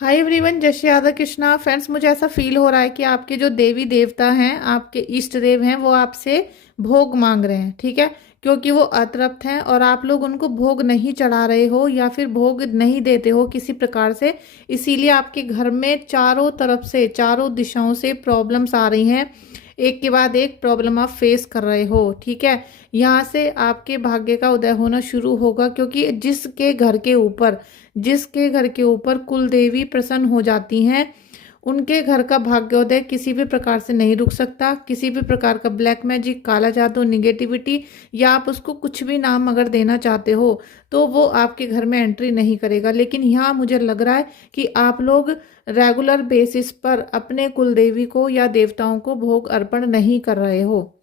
Hi everyone, जय Shri Radha Krishna. Friends, मुझे ऐसा फील हो रहा है कि आपके जो देवी देवता हैं, आपके इष्ट देव हैं, वो आपसे भोग मांग रहे हैं। ठीक है, क्योंकि वो अतृप्त हैं और आप लोग उनको भोग नहीं चढ़ा रहे हो या फिर भोग नहीं देते हो किसी प्रकार से। इसीलिए आपके घर में चारों तरफ से, चारों दिशाओं से प्रॉब्लम्स आ रही हैं। एक के बाद एक प्रॉब्लम आप फेस कर रहे हो। ठीक है, यहाँ से आपके भाग्य का उदय होना शुरू होगा, क्योंकि जिसके घर के ऊपर कुल देवी प्रसन्न हो जाती हैं, उनके घर का भाग्योदय किसी भी प्रकार से नहीं रुक सकता। किसी भी प्रकार का ब्लैक मैजिक, काला जादू, निगेटिविटी, या आप उसको कुछ भी नाम अगर देना चाहते हो तो वो आपके घर में एंट्री नहीं करेगा। लेकिन यहाँ मुझे लग रहा है कि आप लोग रेगुलर बेसिस पर अपने कुल देवी को या देवताओं को भोग अर्पण नहीं कर रहे हो।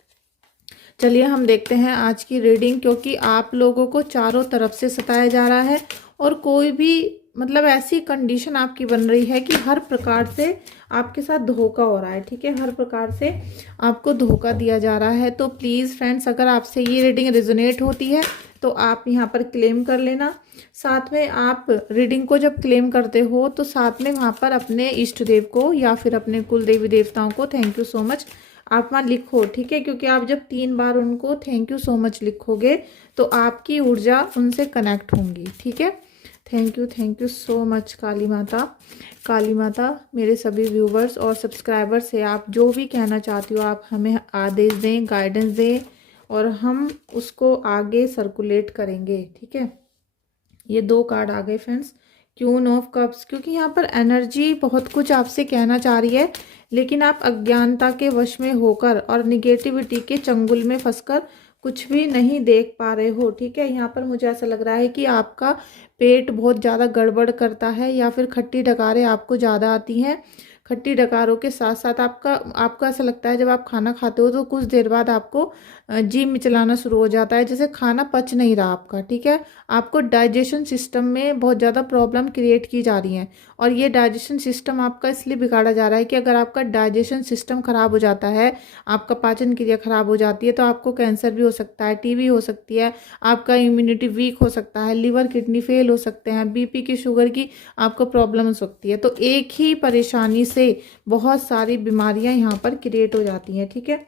चलिए हम देखते हैं आज की रीडिंग, क्योंकि आप लोगों को चारों तरफ से सताया जा रहा है और कोई भी ऐसी कंडीशन आपकी बन रही है कि हर प्रकार से आपके साथ धोखा हो रहा है। ठीक है, हर प्रकार से आपको धोखा दिया जा रहा है। तो प्लीज़ फ्रेंड्स, अगर आपसे ये रीडिंग रेजोनेट होती है तो आप यहाँ पर क्लेम कर लेना। साथ में आप रीडिंग को जब क्लेम करते हो तो साथ में वहाँ पर अपने इष्ट देव को या फिर अपने कुल देवी देवताओं को थैंक यू सो मच आप वहाँ लिखो। ठीक है, क्योंकि आप जब 3 बार उनको थैंक यू सो मच लिखोगे तो आपकी ऊर्जा उनसे कनेक्ट होंगी। ठीक है, थैंक यू सो मच काली माता। काली माता, मेरे सभी व्यूवर्स और सब्सक्राइबर से आप जो भी कहना चाहती हो आप हमें आदेश दें, गाइडेंस दें और हम उसको आगे सर्कुलेट करेंगे। ठीक है, ये 2 कार्ड आ गए फ्रेंड्स, क्यून ऑफ कप्स, क्योंकि यहाँ पर एनर्जी बहुत कुछ आपसे कहना चाह रही है, लेकिन आप अज्ञानता के वश में होकर और निगेटिविटी के चंगुल में फंसकर कुछ भी नहीं देख पा रहे हो। ठीक है, यहाँ पर मुझे ऐसा लग रहा है कि आपका पेट बहुत ज़्यादा गड़बड़ करता है या फिर खट्टी डकारें आपको ज़्यादा आती हैं। खट्टी डकारों के साथ साथ आपको ऐसा लगता है जब आप खाना खाते हो तो कुछ देर बाद आपको जी मिचलाना शुरू हो जाता है, जैसे खाना पच नहीं रहा आपका। ठीक है, आपको डाइजेशन सिस्टम में बहुत ज़्यादा प्रॉब्लम क्रिएट की जा रही है और ये डाइजेशन सिस्टम आपका इसलिए बिगाड़ा जा रहा है कि अगर आपका डाइजेशन सिस्टम खराब हो जाता है, आपका पाचन क्रिया खराब हो जाती है, तो आपको कैंसर भी हो सकता है, टीबी हो सकती है, आपका इम्यूनिटी वीक हो सकता है, लिवर किडनी फेल हो सकते हैं, बीपी की, शुगर की आपको प्रॉब्लम हो सकती है। तो एक ही परेशानी से बहुत सारी बीमारियां यहाँ पर क्रिएट हो जाती हैं। ठीक है,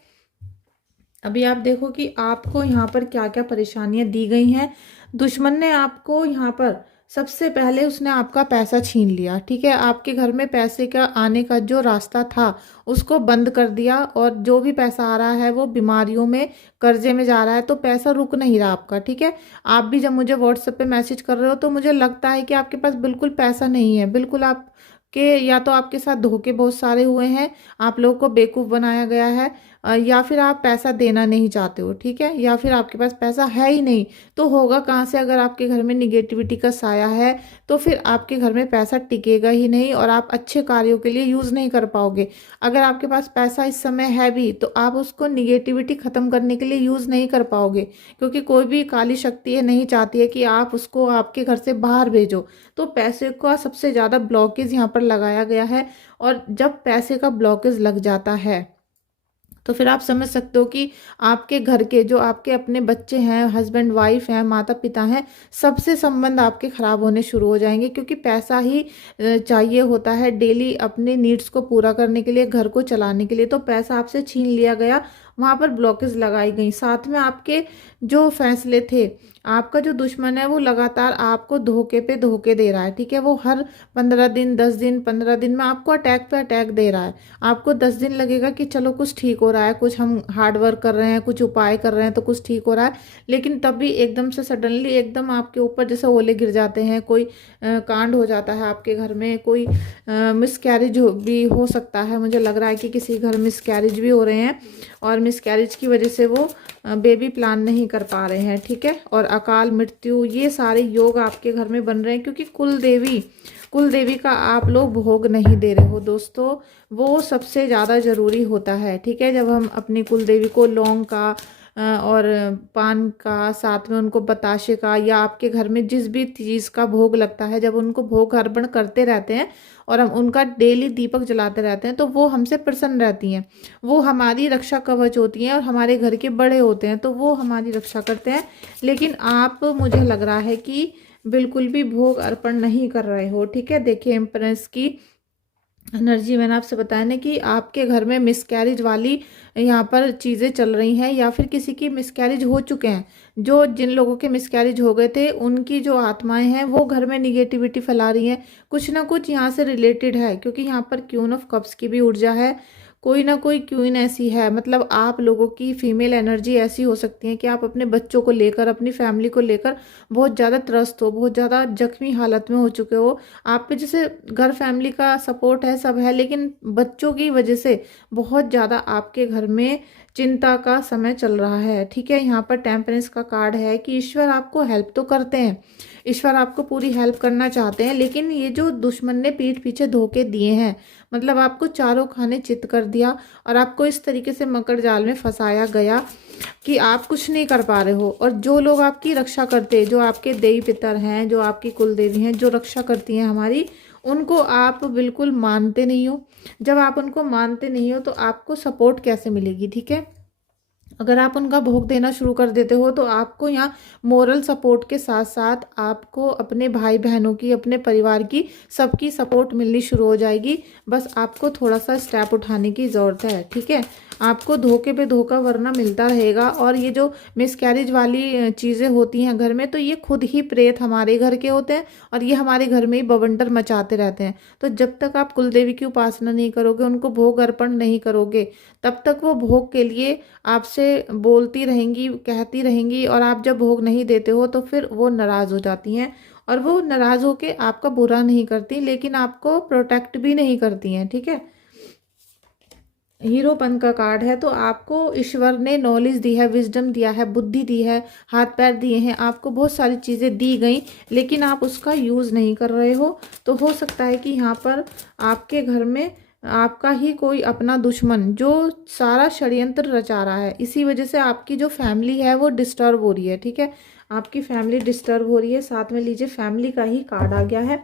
अभी आप देखो कि आपको यहाँ पर क्या क्या परेशानियां दी गई हैं। दुश्मन ने आपको यहाँ पर सबसे पहले उसने आपका पैसा छीन लिया। ठीक है, आपके घर में पैसे का आने का जो रास्ता था उसको बंद कर दिया और जो भी पैसा आ रहा है वो बीमारियों में, कर्जे में जा रहा है, तो पैसा रुक नहीं रहा आपका। ठीक है, आप भी जब मुझे व्हाट्सएप पे मैसेज कर रहे हो तो मुझे लगता है कि आपके पास बिल्कुल पैसा नहीं है। बिल्कुल आप के या तो आपके साथ धोखे बहुत सारे हुए हैं, आप लोगों को बेवकूफ़ बनाया गया है, या फिर आप पैसा देना नहीं चाहते हो। ठीक है, या फिर आपके पास पैसा है ही नहीं, तो होगा कहाँ से? अगर आपके घर में निगेटिविटी का साया है तो फिर आपके घर में पैसा टिकेगा ही नहीं और आप अच्छे कार्यों के लिए यूज़ नहीं कर पाओगे। अगर आपके पास पैसा इस समय है भी तो आप उसको निगेटिविटी ख़त्म करने के लिए यूज़ नहीं कर पाओगे, क्योंकि कोई भी काली शक्ति है नहीं चाहती है कि आप उसको आपके घर से बाहर भेजो। तो पैसे का सबसे ज़्यादा ब्लॉकेज यहाँ पर लगाया गया है और जब पैसे का ब्लॉकेज लग जाता है तो फिर आप समझ सकते हो कि आपके घर के जो आपके अपने बच्चे हैं, हस्बैंड वाइफ हैं, माता पिता हैं, सबसे संबंध आपके ख़राब होने शुरू हो जाएंगे, क्योंकि पैसा ही चाहिए होता है डेली अपने नीड्स को पूरा करने के लिए, घर को चलाने के लिए। तो पैसा आपसे छीन लिया गया, वहाँ पर ब्लॉकेज लगाई गई। साथ में आपके जो फैसले थे, आपका जो दुश्मन है वो लगातार आपको धोखे पे धोखे दे रहा है। ठीक है, वो हर 15 दिन, 10 दिन, 15 दिन में आपको अटैक पे अटैक दे रहा है। आपको 10 दिन लगेगा कि चलो कुछ ठीक हो रहा है, कुछ हम हार्ड वर्क कर रहे हैं, कुछ उपाय कर रहे हैं तो कुछ ठीक हो रहा है, लेकिन तब भी एकदम से सडनली एकदम आपके ऊपर जैसे ओले गिर जाते हैं। कोई कांड हो जाता है आपके घर में, कोई मिसकैरेज भी हो सकता है। मुझे लग रहा है कि किसी घर मिसकैरेज भी हो रहे हैं और मिसकैरेज की वजह से वो बेबी प्लान नहीं कर पा रहे हैं। ठीक है, और अकाल मृत्यु, ये सारे योग आपके घर में बन रहे हैं, क्योंकि कुल देवी का आप लोग भोग नहीं दे रहे हो दोस्तों। वो सबसे ज़्यादा ज़रूरी होता है। ठीक है, जब हम अपनी कुल देवी को लौंग का और पान का, साथ में उनको बताशे का, या आपके घर में जिस भी चीज़ का भोग लगता है, जब उनको भोग अर्पण करते रहते हैं और हम उनका डेली दीपक जलाते रहते हैं तो वो हमसे प्रसन्न रहती हैं। वो हमारी रक्षा कवच होती हैं और हमारे घर के बड़े होते हैं, तो वो हमारी रक्षा करते हैं। लेकिन आप, मुझे लग रहा है कि बिल्कुल भी भोग अर्पण नहीं कर रहे हो। ठीक है, देखिए एम्प्रेस की एनर्जी मैंने आपसे बताया ना कि आपके घर में मिसकैरेज वाली यहाँ पर चीज़ें चल रही हैं, या फिर किसी की मिसकैरेज हो चुके हैं। जो जिन लोगों के मिसकैरेज हो गए थे उनकी जो आत्माएं हैं वो घर में निगेटिविटी फैला रही हैं। कुछ ना कुछ यहाँ से रिलेटेड है, क्योंकि यहाँ पर क्वीन ऑफ कप्स की भी ऊर्जा है। कोई ना कोई क्वीन ऐसी है, मतलब आप लोगों की फीमेल एनर्जी ऐसी हो सकती है कि आप अपने बच्चों को लेकर, अपनी फैमिली को लेकर बहुत ज़्यादा त्रस्त हो, बहुत ज़्यादा जख्मी हालत में हो चुके हो। आप पे जैसे घर फैमिली का सपोर्ट है, सब है, लेकिन बच्चों की वजह से बहुत ज़्यादा आपके घर में चिंता का समय चल रहा है। ठीक है, यहाँ पर टेम्परेंस का कार्ड है कि ईश्वर आपको हेल्प तो करते हैं, ईश्वर आपको पूरी हेल्प करना चाहते हैं, लेकिन ये जो दुश्मन ने पीठ पीछे धोखे दिए हैं, मतलब आपको चारों खाने चित कर दिया और आपको इस तरीके से मकर जाल में फंसाया गया कि आप कुछ नहीं कर पा रहे हो। और जो लोग आपकी रक्षा करते हैं, जो आपके देवी पितर हैं, जो आपकी कुल देवी हैं, जो रक्षा करती हैं हमारी, उनको आप बिल्कुल मानते नहीं हो। जब आप उनको मानते नहीं हो तो आपको सपोर्ट कैसे मिलेगी। ठीक है, अगर आप उनका भोग देना शुरू कर देते हो तो आपको यहाँ मोरल सपोर्ट के साथ साथ आपको अपने भाई बहनों की, अपने परिवार की, सबकी सपोर्ट मिलनी शुरू हो जाएगी। बस आपको थोड़ा सा स्टेप उठाने की ज़रूरत है। ठीक है, आपको धोखे पे धोखा वरना मिलता रहेगा। और ये जो मिसकैरेज वाली चीज़ें होती हैं घर में, तो ये खुद ही प्रेत हमारे घर के होते हैं और ये हमारे घर में ही बवंडर मचाते रहते हैं। तो जब तक आप कुलदेवी की उपासना नहीं करोगे, उनको भोग अर्पण नहीं करोगे, तब तक वो भोग के लिए आपसे बोलती रहेंगी, कहती रहेंगी, और आप जब भोग नहीं देते हो तो फिर वो नाराज़ हो जाती हैं। और वो नाराज़ होके आपका बुरा नहीं करती, लेकिन आपको प्रोटेक्ट भी नहीं करती हैं। ठीक है, हीरोपन का कार्ड है, तो आपको ईश्वर ने नॉलेज दी है, विजडम दिया है, बुद्धि दी है, हाथ पैर दिए हैं, आपको बहुत सारी चीज़ें दी गई, लेकिन आप उसका यूज़ नहीं कर रहे हो। तो हो सकता है कि यहाँ पर आपके घर में आपका ही कोई अपना दुश्मन जो सारा षड्यंत्र रचा रहा है, इसी वजह से आपकी जो फैमिली है वो डिस्टर्ब हो रही है। ठीक है, आपकी फैमिली डिस्टर्ब हो रही है। साथ में लीजिए फैमिली का ही कार्ड आ गया है।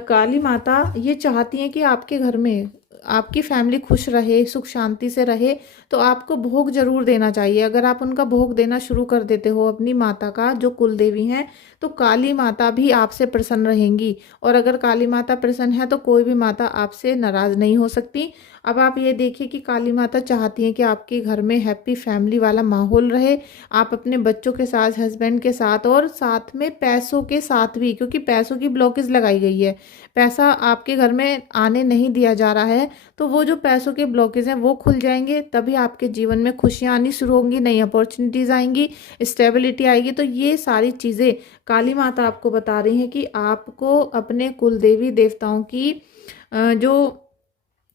काली माता ये चाहती हैं कि आपके घर में आपकी फैमिली खुश रहे, सुख शांति से रहे, तो आपको भोग जरूर देना चाहिए। अगर आप उनका भोग देना शुरू कर देते हो अपनी माता का, जो कुल देवी हैं, तो काली माता भी आपसे प्रसन्न रहेंगी। और अगर काली माता प्रसन्न है तो कोई भी माता आपसे नाराज़ नहीं हो सकती। अब आप ये देखिए कि काली माता चाहती हैं कि आपके घर में हैप्पी फैमिली वाला माहौल रहे, आप अपने बच्चों के साथ, हस्बैंड के साथ, और साथ में पैसों के साथ भी, क्योंकि पैसों की ब्लॉकेज लगाई गई है, पैसा आपके घर में आने नहीं दिया जा रहा है। तो वो जो पैसों के ब्लॉकेज हैं वो खुल जाएंगे, तभी आपके जीवन में खुशियाँ आनी शुरू होंगी, नई अपॉर्चुनिटीज़ आएंगी, स्टेबिलिटी आएगी। तो ये सारी चीज़ें काली माता आपको बता रही हैं कि आपको अपने कुल देवी देवताओं की जो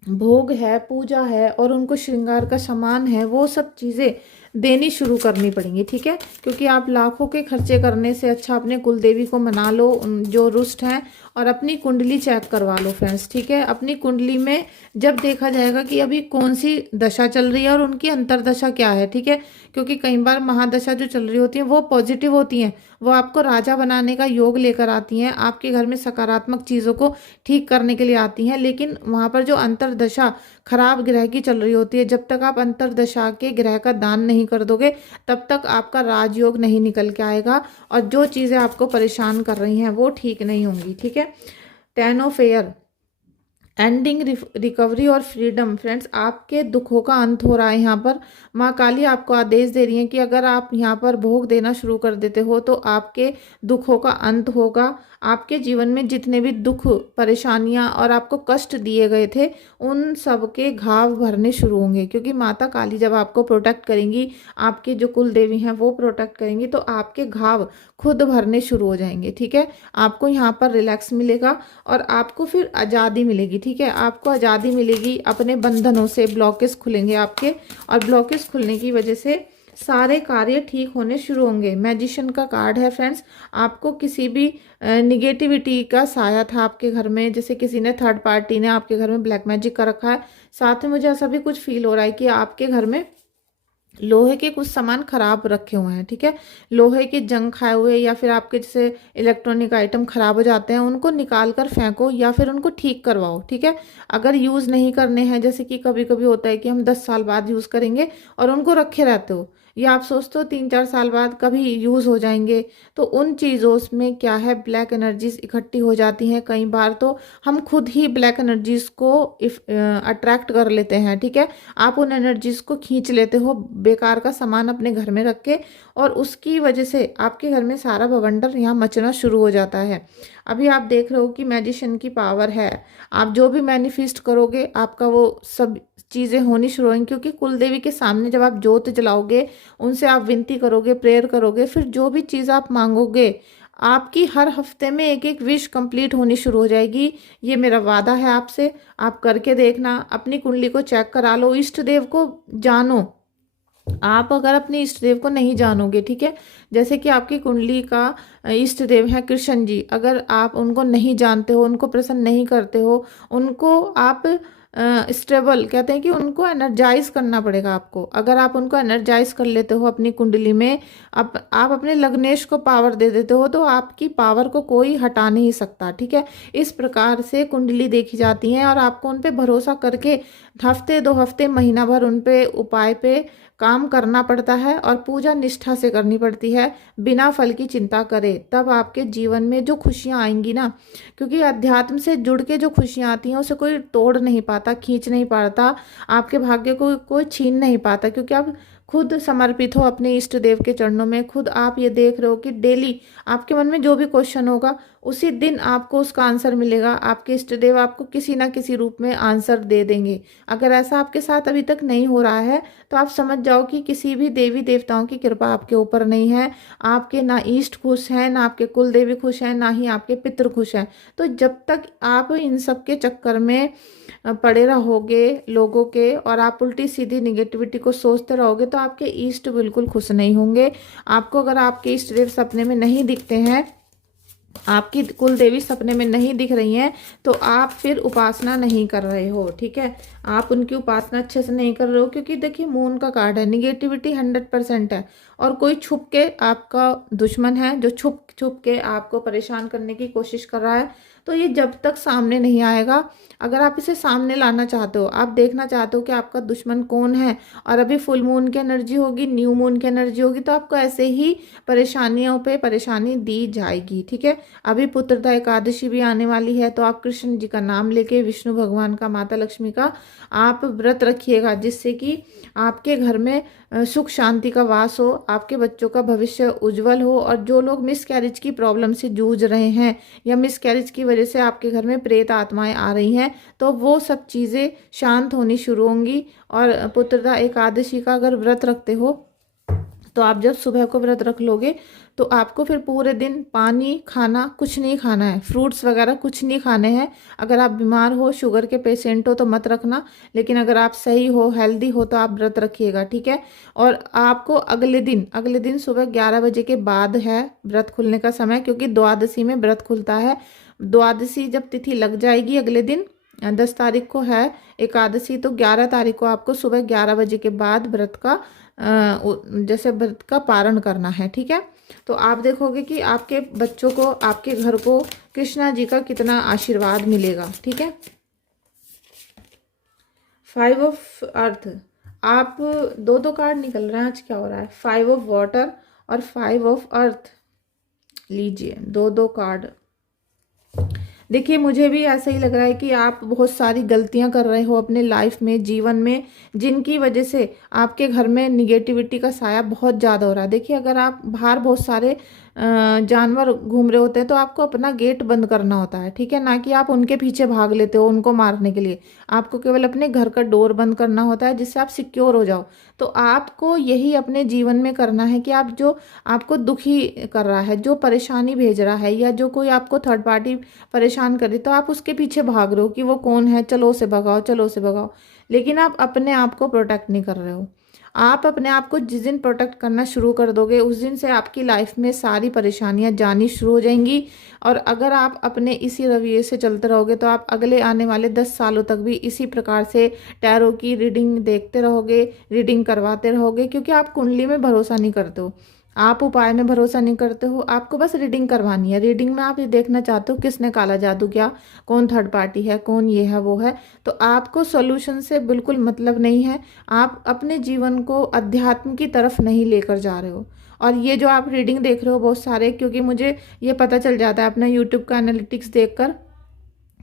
भोग है, पूजा है, और उनको श्रृंगार का सामान है, वो सब चीज़ें देनी शुरू करनी पड़ेंगी। ठीक है, क्योंकि आप लाखों के खर्चे करने से अच्छा अपने कुलदेवी को मना लो, जो रुष्ट हैं, और अपनी कुंडली चेक करवा लो फ्रेंड्स। ठीक है, अपनी कुंडली में जब देखा जाएगा कि अभी कौन सी दशा चल रही है और उनकी अंतरदशा क्या है। ठीक है, क्योंकि कई बार महादशा जो चल रही होती है वो पॉजिटिव होती हैं, वो आपको राजा बनाने का योग लेकर आती हैं, आपके घर में सकारात्मक चीज़ों को ठीक करने के लिए आती हैं। लेकिन वहाँ पर जो अंतरदशा खराब ग्रह की चल रही होती है, जब तक आप अंतरदशा के ग्रह का दान नहीं कर दोगे, तब तक आपका राजयोग नहीं निकल के आएगा, और जो चीज़ें आपको परेशान कर रही हैं वो ठीक नहीं होंगी। ठीक है, 10 ऑफ एयर, एंडिंग, रिकवरी और फ्रीडम। फ्रेंड्स, आपके दुखों का अंत हो रहा है। यहाँ पर माँ काली आपको आदेश दे रही हैं कि अगर आप यहाँ पर भोग देना शुरू कर देते हो तो आपके दुखों का अंत होगा। आपके जीवन में जितने भी दुख, परेशानियाँ और आपको कष्ट दिए गए थे, उन सब के घाव भरने शुरू होंगे, क्योंकि माता काली जब आपको प्रोटेक्ट करेंगी, आपके जो कुल देवी हैं वो प्रोटेक्ट करेंगी, तो आपके घाव खुद भरने शुरू हो जाएंगे। ठीक है, आपको यहाँ पर रिलैक्स मिलेगा और आपको फिर आज़ादी मिलेगी। ठीक है, आपको आज़ादी मिलेगी, अपने बंधनों से ब्लॉकेज खुलेंगे आपके, और ब्लॉकेज खुलने की वजह से सारे कार्य ठीक होने शुरू होंगे। मैजिशियन का कार्ड है फ्रेंड्स, आपको किसी भी निगेटिविटी का साया था आपके घर में, जैसे किसी ने, थर्ड पार्टी ने आपके घर में ब्लैक मैजिक कर रखा है। साथ में मुझे ऐसा भी कुछ फील हो रहा है कि आपके घर में लोहे के कुछ सामान खराब रखे हुए हैं। ठीक है, लोहे के जंग खाए हुए, या फिर आपके जैसे इलेक्ट्रॉनिक आइटम खराब हो जाते हैं, उनको निकाल कर फेंको या फिर उनको ठीक करवाओ। ठीक है, अगर यूज़ नहीं करने हैं, जैसे कि कभी कभी होता है कि हम 10 साल बाद यूज़ करेंगे और उनको रखे रहते हो, या आप सोचते हो 3-4 साल बाद कभी यूज़ हो जाएंगे। तो उन चीज़ों में क्या है, ब्लैक एनर्जीज इकट्ठी हो जाती हैं। कई बार तो हम खुद ही ब्लैक एनर्जीज को अट्रैक्ट कर लेते हैं, ठीक है। आप उन एनर्जीज को खींच लेते हो बेकार का सामान अपने घर में रख के, और उसकी वजह से आपके घर में सारा बवंडर यहाँ मचना शुरू हो जाता है। अभी आप देख रहे हो कि मैजिशियन की पावर है, आप जो भी मैनिफेस्ट करोगे आपका वो सब चीज़ें होनी शुरू होंगी, क्योंकि कुल देवी के सामने जब आप जोत जलाओगे, उनसे आप विनती करोगे, प्रेयर करोगे, फिर जो भी चीज़ आप मांगोगे, आपकी हर हफ्ते में एक एक विश कंप्लीट होनी शुरू हो जाएगी। ये मेरा वादा है आपसे, आप करके देखना, अपनी कुंडली को चेक करा लो, इष्ट देव को जानो। आप अगर अपने इष्ट देव को नहीं जानोगे, ठीक है, जैसे कि आपकी कुंडली का इष्ट देव है कृष्ण जी, अगर आप उनको नहीं जानते हो, उनको प्रसन्न नहीं करते हो, उनको आप स्टेबल कहते हैं कि उनको एनर्जाइज करना पड़ेगा आपको। अगर आप उनको एनर्जाइज कर लेते हो अपनी कुंडली में, आप अपने लग्नेश को पावर दे देते हो, तो आपकी पावर को कोई हटा नहीं सकता, ठीक है। इस प्रकार से कुंडली देखी जाती है, और आपको उन पे भरोसा करके हफ्ते 2 हफ्ते महीना भर उन पे उपाय पे काम करना पड़ता है, और पूजा निष्ठा से करनी पड़ती है, बिना फल की चिंता करे। तब आपके जीवन में जो खुशियाँ आएंगी ना, क्योंकि अध्यात्म से जुड़ के जो खुशियाँ आती हैं उसे कोई तोड़ नहीं पाता, खींच नहीं पाता, आपके भाग्य को कोई छीन नहीं पाता, क्योंकि आप खुद समर्पित हो अपने इष्ट देव के चरणों में। खुद आप ये देख रहे हो कि डेली आपके मन में जो भी क्वेश्चन होगा, उसी दिन आपको उसका आंसर मिलेगा। आपके इष्ट देव आपको किसी ना किसी रूप में आंसर दे देंगे। अगर ऐसा आपके साथ अभी तक नहीं हो रहा है, तो आप समझ जाओ कि किसी भी देवी देवताओं की कृपा आपके ऊपर नहीं है। आपके ना इष्ट खुश हैं, ना आपके कुल देवी खुश हैं, ना ही आपके पितृ खुश हैं। तो जब तक आप इन सब के चक्कर में पड़े रहोगे लोगों के, और आप उल्टी सीधी निगेटिविटी को सोचते रहोगे, तो आपके इष्ट बिल्कुल खुश नहीं होंगे। आपको अगर आपके इष्ट देव सपने में नहीं दिखते हैं, आपकी कुल देवी सपने में नहीं दिख रही हैं, तो आप फिर उपासना नहीं कर रहे हो, ठीक है। आप उनकी उपासना अच्छे से नहीं कर रहे हो, क्योंकि देखिए मून का कार्ड है, निगेटिविटी 100% है, और कोई छुप के आपका दुश्मन है जो छुप छुप के आपको परेशान करने की कोशिश कर रहा है। तो ये जब तक सामने नहीं आएगा, अगर आप इसे सामने लाना चाहते हो, आप देखना चाहते हो कि आपका दुश्मन कौन है, और अभी फुल मून की एनर्जी होगी, न्यू मून की एनर्जी होगी, तो आपको ऐसे ही परेशानियों पे परेशानी दी जाएगी, ठीक है। अभी पुत्रदा एकादशी भी आने वाली है, तो आप कृष्ण जी का नाम लेके, विष्णु भगवान का, माता लक्ष्मी का आप व्रत रखिएगा, जिससे कि आपके घर में सुख शांति का वास हो, आपके बच्चों का भविष्य उज्जवल हो। और जो लोग मिसकैरेज की प्रॉब्लम से जूझ रहे हैं, या मिसकैरेज की वजह से आपके घर में प्रेत आत्माएं आ रही हैं, तो वो सब चीज़ें शांत होनी शुरू होंगी। और पुत्रदा एकादशी का अगर व्रत रखते हो, तो आप जब सुबह को व्रत रख लोगे, तो आपको फिर पूरे दिन पानी, खाना कुछ नहीं खाना है, फ्रूट्स वगैरह कुछ नहीं खाने हैं। अगर आप बीमार हो, शुगर के पेशेंट हो, तो मत रखना, लेकिन अगर आप सही हो, हेल्दी हो, तो आप व्रत रखिएगा, ठीक है। और आपको अगले दिन सुबह 11 बजे के बाद है व्रत खुलने का समय, क्योंकि द्वादशी में व्रत खुलता है। द्वादशी जब तिथि लग जाएगी, अगले दिन 10 तारीख को है एकादशी, तो 11 तारीख को आपको सुबह 11 बजे के बाद व्रत का जैसे व्रत का पारण करना है, ठीक है। तो आप देखोगे कि आपके बच्चों को, आपके घर को कृष्णा जी का कितना आशीर्वाद मिलेगा, ठीक है। 5 ऑफ अर्थ, आप दो कार्ड निकल रहे हैं आज, क्या हो रहा है, 5 ऑफ वाटर और 5 ऑफ अर्थ। लीजिए दो कार्ड। देखिए मुझे भी ऐसा ही लग रहा है कि आप बहुत सारी गलतियां कर रहे हो अपने लाइफ में, जीवन में, जिनकी वजह से आपके घर में निगेटिविटी का साया बहुत ज़्यादा हो रहा है। देखिए अगर आप बाहर बहुत सारे जानवर घूम रहे होते हैं, तो आपको अपना गेट बंद करना होता है, ठीक है, ना कि आप उनके पीछे भाग लेते हो उनको मारने के लिए। आपको केवल अपने घर का डोर बंद करना होता है, जिससे आप सिक्योर हो जाओ। तो आपको यही अपने जीवन में करना है कि आप जो आपको दुखी कर रहा है, जो परेशानी भेज रहा है, या जो कोई आपको थर्ड पार्टी परेशान करे, तो आप उसके पीछे भाग रहे हो कि वो कौन है, चलो उसे भगाओ, चलो उसे भगाओ, लेकिन आप अपने आप को प्रोटेक्ट नहीं कर रहे हो। आप अपने आप को जिस दिन प्रोटेक्ट करना शुरू कर दोगे, उस दिन से आपकी लाइफ में सारी परेशानियां जानी शुरू हो जाएंगी। और अगर आप अपने इसी रवैये से चलते रहोगे, तो आप अगले आने वाले 10 सालों तक भी इसी प्रकार से टैरो की रीडिंग देखते रहोगे, रीडिंग करवाते रहोगे, क्योंकि आप कुंडली में भरोसा नहीं करते हो। आप उपाय में भरोसा नहीं करते हो, आपको बस रीडिंग करवानी है। रीडिंग में आप ये देखना चाहते हो किसने काला जादू किया, कौन थर्ड पार्टी है, कौन ये है वो है, तो आपको सॉल्यूशन से बिल्कुल मतलब नहीं है। आप अपने जीवन को अध्यात्म की तरफ नहीं लेकर जा रहे हो। और ये जो आप रीडिंग देख रहे हो बहुत सारे, क्योंकि मुझे ये पता चल जाता है अपना यूट्यूब का एनालिटिक्स देखकर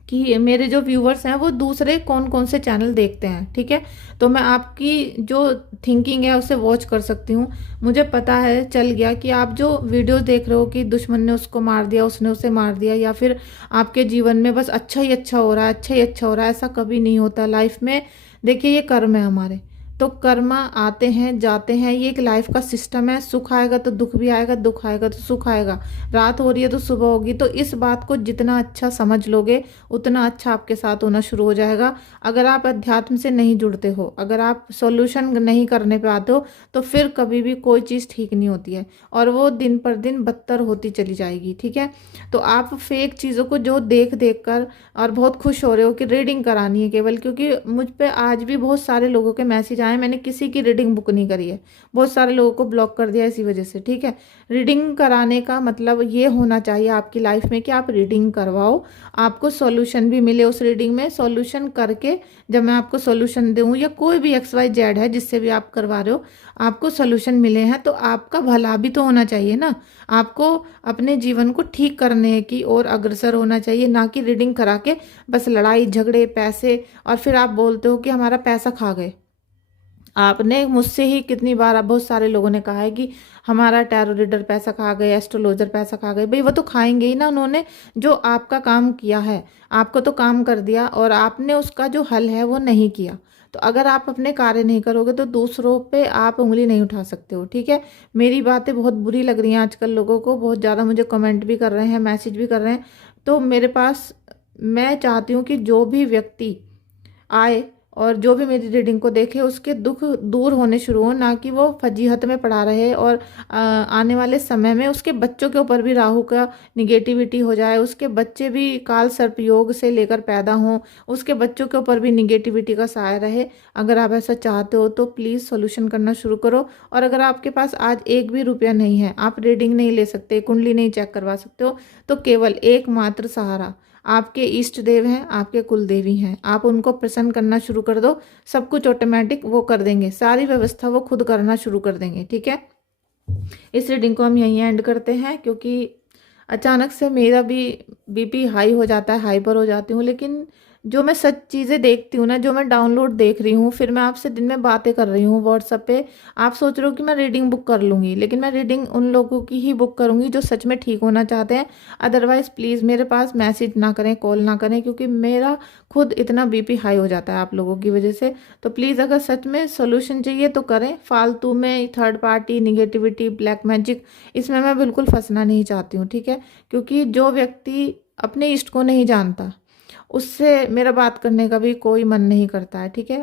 कि मेरे जो व्यूवर्स हैं वो दूसरे कौन कौन से चैनल देखते हैं, ठीक है। तो मैं आपकी जो थिंकिंग है उसे वॉच कर सकती हूँ। मुझे पता है, चल गया कि आप जो वीडियो देख रहे हो कि दुश्मन ने उसको मार दिया, उसने उसे मार दिया, या फिर आपके जीवन में बस अच्छा ही अच्छा हो रहा है, अच्छा ही अच्छा हो रहा है, ऐसा कभी नहीं होता लाइफ में। देखिए ये कर्म है हमारे, तो कर्म आते हैं जाते हैं, ये एक लाइफ का सिस्टम है। सुख आएगा तो दुख भी आएगा, दुख आएगा तो सुख आएगा, रात हो रही है तो सुबह होगी। तो इस बात को जितना अच्छा समझ लोगे उतना अच्छा आपके साथ होना शुरू हो जाएगा। अगर आप अध्यात्म से नहीं जुड़ते हो, अगर आप सॉल्यूशन नहीं करने पे आते हो, तो फिर कभी भी कोई चीज़ ठीक नहीं होती है, और वो दिन पर दिन बदतर होती चली जाएगी, ठीक है। तो आप फेक चीज़ों को जो देख देख कर और बहुत खुश हो रहे हो कि रीडिंग करानी है केवल, क्योंकि मुझ पे आज भी बहुत सारे लोगों के मैसेज आए, मैंने किसी की रीडिंग बुक नहीं करी है, बहुत सारे लोगों को ब्लॉक कर दिया इसी वजह से, ठीक है। रीडिंग कराने का मतलब ये होना चाहिए आपकी लाइफ में कि आप रीडिंग करवाओ, आपको सॉल्यूशन भी मिले उस रीडिंग में। सॉल्यूशन करके जब मैं आपको सॉल्यूशन दूँ, या कोई भी XYZ है जिससे भी आप करवा रहे हो, आपको सॉल्यूशन मिले हैं, तो आपका भला भी तो होना चाहिए ना। आपको अपने जीवन को ठीक करने की ओर अग्रसर होना चाहिए, ना कि रीडिंग करा के बस लड़ाई झगड़े पैसे, और फिर आप बोलते हो कि हमारा पैसा खा गए। आपने मुझसे ही कितनी बार, अब बहुत सारे लोगों ने कहा है कि हमारा टैरो रीडर पैसा खा गए, एस्ट्रोलॉजर पैसा खा गए। भाई वो तो खाएंगे ही ना, उन्होंने जो आपका काम किया है, आपको तो काम कर दिया और आपने उसका जो हल है वो नहीं किया। तो अगर आप अपने कार्य नहीं करोगे तो दूसरों पे आप उंगली नहीं उठा सकते हो, ठीक है। मेरी बातें बहुत बुरी लग रही हैं आजकल लोगों को, बहुत ज़्यादा मुझे कमेंट भी कर रहे हैं, मैसेज भी कर रहे हैं। तो मेरे पास, मैं चाहती हूँ कि जो भी व्यक्ति आए और जो भी मेरी रीडिंग को देखे, उसके दुख दूर होने शुरू हो, ना कि वो फजीहत में पड़ा रहे। और आने वाले समय में उसके बच्चों के ऊपर भी राहु का निगेटिविटी हो जाए, उसके बच्चे भी काल सर्प योग से लेकर पैदा हों, उसके बच्चों के ऊपर भी निगेटिविटी का साया रहे। अगर आप ऐसा चाहते हो तो प्लीज़ सॉल्यूशन करना शुरू करो। और अगर आपके पास आज एक भी रुपया नहीं है, आप रीडिंग नहीं ले सकते, कुंडली नहीं चेक करवा सकते हो, तो केवल एकमात्र सहारा आपके इष्ट देव हैं, आपके कुल देवी हैं। आप उनको प्रसन्न करना शुरू कर दो, सब कुछ ऑटोमेटिक वो कर देंगे, सारी व्यवस्था वो खुद करना शुरू कर देंगे, ठीक है। इस रीडिंग को हम यहीं एंड करते हैं, क्योंकि अचानक से मेरा भी BP हाई हो जाता है, हाइपर हो जाती हूँ। लेकिन जो मैं सच चीज़ें देखती हूँ ना, जो मैं डाउनलोड देख रही हूँ, फिर मैं आपसे दिन में बातें कर रही हूँ व्हाट्सएप पे, आप सोच रहे हो कि मैं रीडिंग बुक कर लूँगी, लेकिन मैं रीडिंग उन लोगों की ही बुक करूँगी जो सच में ठीक होना चाहते हैं। अदरवाइज़ प्लीज़ मेरे पास मैसेज ना करें, कॉल ना करें, क्योंकि मेरा खुद इतना BP हाई हो जाता है आप लोगों की वजह से। तो प्लीज़ अगर सच में सोल्यूशन चाहिए तो करें, फालतू में third party negativity black magic, इसमें मैं बिल्कुल फंसना नहीं चाहती हूँ, ठीक है। क्योंकि जो व्यक्ति अपने इष्ट को नहीं जानता, उससे मेरा बात करने का भी कोई मन नहीं करता है, ठीक है।